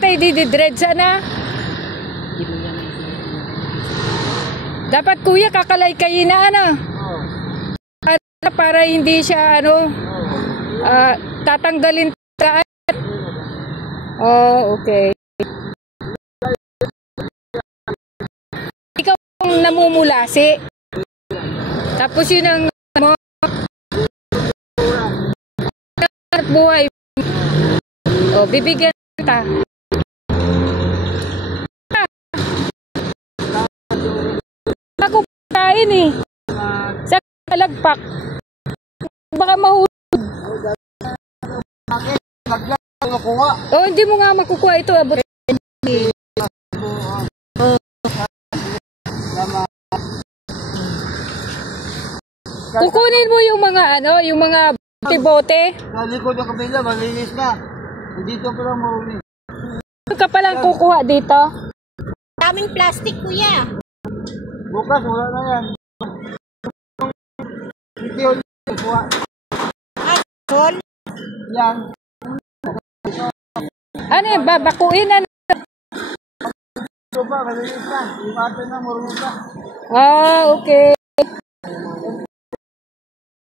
tayo dididred sana. Dapat kuya kakalay-kayin na ano. Para hindi siya ano tatanggalin ka. Oh, okay. Ikaw ang namumulasi. Tapos yun ang mo buhay. Oh, bibigyan kita. Ako kain eh. Sa kalagpak. Baka mahulog. Oh, hindi mo nga makukuha ito. Abot. Kukunin mo yung mga ano, yung mga bote. Sa likod ng kabila, malinis na. Dito pa lang marumi. Ano ka palang kukuha dito? Daming plastic, kuya. Bukas, wala na yan. Ito yung kuha. Sol? Yan. Ano yung babakuin na? Ito pa, malinis na. Yung ate na, marumi pa. Ah, okay.